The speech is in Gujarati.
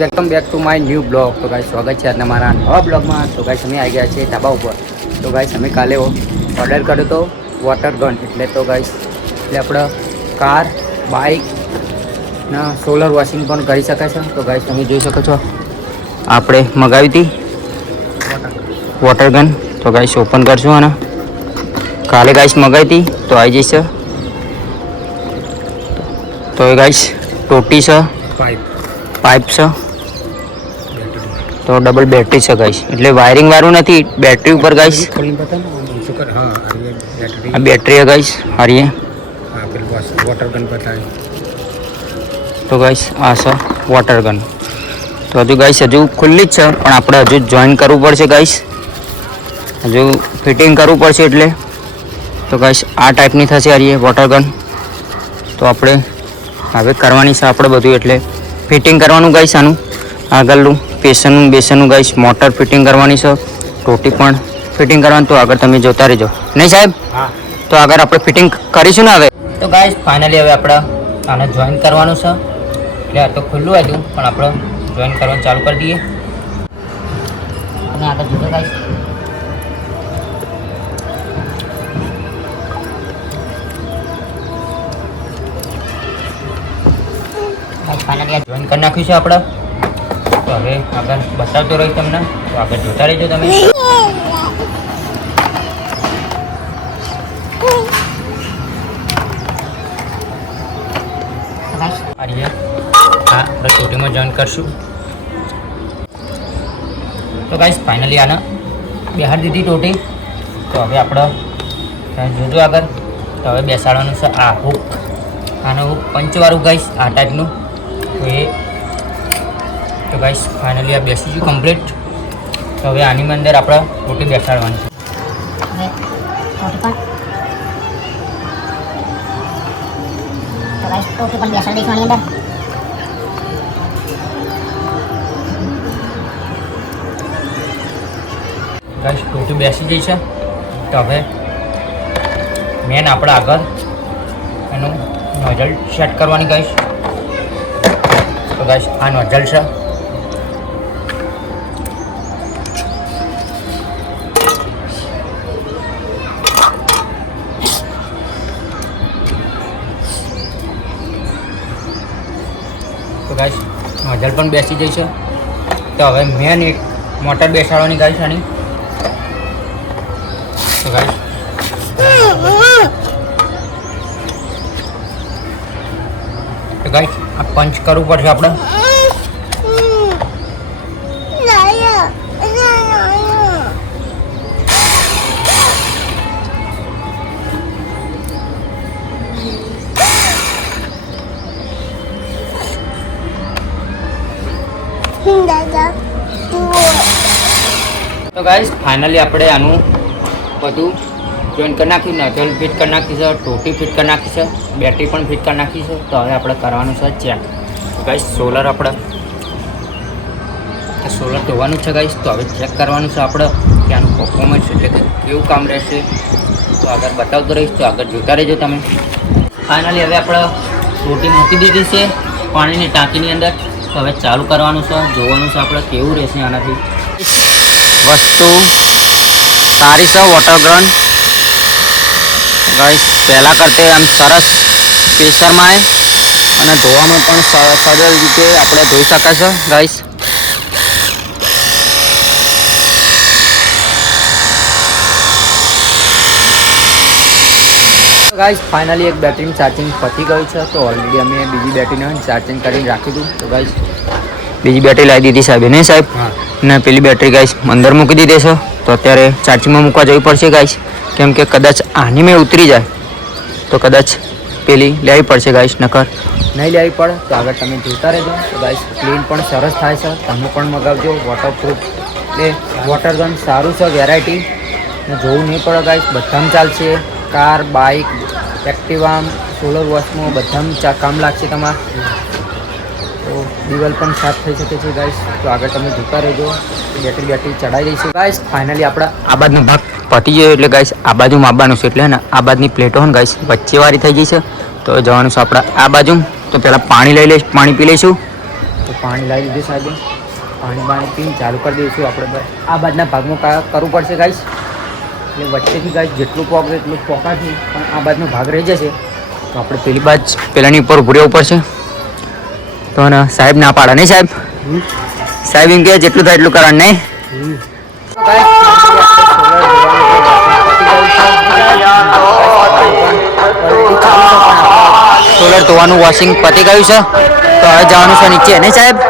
Welcome back to my new blog. તો ગાઈસ સ્વાગત છે આજના મારા નવા બ્લોગમાં. તો ગાઈસ અમે આવી ગયા છીએ ધાબા ઉપર. તો ગાઈસ અમે કાલે ઓર્ડર કર્યો હતો વોટર ગન. એટલે તો ગાઈસ એટલે આપણે કાર, બાઇક ના સોલર વોશિંગ પણ કરી શકાય છે. તો ગાઈસ તમે જોઈ શકો છો આપણે મગાવી હતી વોટર ગન. તો ગાઈસ ઓપન કરશું અને કાલે ગાઈસ મગાવી હતી તો આવી જઈશ. તો એ ગાઈસ ટોટી છે, પાઇપ છે, તો ડબલ બેટરી છે ગાઈસ. એટલે વાયરિંગ વાળું નથી, બેટરી ઉપર ગાઈસ આ બેટરી है गाइस. हारिए वाटर गन बताए. तो गाइस आ છે વોટર ગન. તો હજુ ગાઈસ હજુ ખુલ્લી જ છે પણ આપણે હજુ જોઈન કરવું પડશે ગાઈસ. હજુ ફિટિંગ કરવું પડશે. એટલે તો ગાઈસ આ ટાઈપની થશે હારીએ વોટર ગન. તો આપણે હવે કરવાની છે આપણે બધું. એટલે ફિટિંગ કરવાનું ગાઈસ આનું આગળનું બેસનનું ગાઈસ મોટર ફિટિંગ કરવાની છે, ટોટી પણ ફિટિંગ કરવાનું. તો આગળ તમે જોતા રહેજો. નહીં સાહેબ? હા. તો આગળ આપણે ફિટિંગ કરીશું ને હવે. તો ગાઈસ ફાઇનલી હવે આપણે આને જોઈન કરવાનું છે. એટલે આ તો ખુલ્લું હતું પણ આપણે જોઈન કરવાનું ચાલુ કરી દઈએ. અને આગળ જોજો ગાઈસ. ફાઇનલી જોઈન કરી નાખ્યું છે આપણે. તો હવે આગળ બતાવતો રહીશ તમને. તો આગળ જોતા રહેજો તમે. હા આપણે ટોટીમાં જોઈન કરશું. તો ગાઈસ ફાઇનલી આને બેહાડી દીધી ટોટી. તો હવે આપણે જોજો આગળ. તો હવે બેસાડવાનું છે આ હુક. આનો હુક પંચવાળું ગાઈસ આ ટાઈપનું. તો એ તો ગાઈસ ફાઇનલી આ બેસી ગયું કમ્પ્લીટ. તો હવે આની અંદર આપણે ટોટી બેસાડવાની છે. ટોટી પણ બેસાડી દઈશું આની અંદર. ગાઈસ ટોટી બેસી ગઈ છે. તો હવે મેન આપણે આગળ એનું નોઝલ સેટ કરવાની ગાઈસ. તો ગાઈસ આ નોઝલ છે. તો ગાઈસ નોઝલ પણ બેસી ગઈ છે. તો હવે મેન એક મોટર બેસાડવાની ગાઈસ આની. તો ગાઈસ આ પંચ કરવું પડશે આપણે. તો ગાઈસ ફાઇનલી આપણે આનું બધું જોઈન કરી નાખ્યું. નોઝલ ફિટ કરી નાખી છે, ટોટી ફિટ કરી નાખી છે, બેટરી પણ ફિટ કરી નાખી છે. તો હવે આપણે કરવાનું છે ચેક. ગાઈસ સોલર આપણે સોલર ધોવાનું છે ગાઈસ. તો હવે ચેક કરવાનું છે આપણે કે આનું પરફોર્મન્સ એટલે કે કેવું કામ રહેશે. તો આગળ બતાવતો રહીશ. તો આગળ જોતા રહેજો તમે. ફાઇનલી હવે આપણે ટોટી મૂકી દીધી છે પાણીની ટાંકીની અંદર. તો હવે ચાલુ કરવાનું છે, જોવાનું છે આપણે કેવું રહેશે આનાથી. વસ્તુ સારી છે વોટર ગન ગાઈસ. પહેલાં કરતે આમ સરસ પ્રેશરમાં અને ધોવામાં પણ સરળ રીતે આપણે ધોઈ શકાય છે ગાઈસ. ગાઈસ ફાઇનલી એક બેટરીનું ચાર્જિંગ પતી ગયું છે. તો ઓલરેડી અમે બીજી બેટરીને ચાર્જિંગ કરીને રાખી દીધું. તો ગાઈસ બીજી બેટરી લાવી દીધી સાહેબે. નહીં સાહેબ? ને પેલી બેટરી ગાઈસ અંદર મૂકી દીધી છે. તો અત્યારે ચાર્જિંગમાં મૂકવા જવી પડશે ગાઈસ. કેમ કે કદાચ આની મેં ઉતરી જાય તો કદાચ પેલી લેવી પડશે ગાઈસ. નકર નહીં લેવી પડે. તો આગળ તમે જોતા રહેજો. તો ગાઈસ ક્લીન પણ સરસ થાય છે. તમે પણ મગાવજો વોટરપ્રૂફ. એ વોટર ગન સારું છે, વેરાયટી ને જોવું નહીં પડે ગાઈસ. બધામાં ચાલશે. કાર, બાઇક, એક્ટિવા, સોલર વોશમાં બધામાં કામ લાગશે તમારે. તો દિવાલ પણ સાફ થઈ શકે છે ગાઈસ. તો આગળ તમે જોતા રહેજો. બેટરી ચડાવી દઈશું ગાઈસ. ફાઇનલી આપણે આ બાજુનો ભાગ પતી ગયો. એટલે ગાઈસ આ બાજુ માપવાનું છે. એટલે ને આ બાજુની પ્લેટો હોય ને ગાઈસ વચ્ચે વાળી થઈ ગઈ છે. તો જવાનું છે આપણે આ બાજુ. તો પહેલાં પાણી લઈ લઈશ, પાણી પી લઈશું. તો પાણી લાવી દીધું સાહેબે. પાણી પીને ચાલુ કરી દઈશું આપણે. આ બાજુના ભાગમાં કરવું પડશે ગાઈસ. એટલે વચ્ચેથી ગાઈસ જેટલું પોક એટલું પોકાથી પણ આ બાજુનો ભાગ રહી જશે તો આપણે પેલી બાજ પેલાની ઉપર ઉભું રહેવું પડશે. તો સાહેબ ના પાડે નહીં સાહેબ? સાહેબ એમ કે જેટલું થાય એટલું કરવાનું નહીં. સોલર ધોવાનું વોશિંગ પતી ગયું છે તો હવે જવાનું છે નીચે નહીં સાહેબ?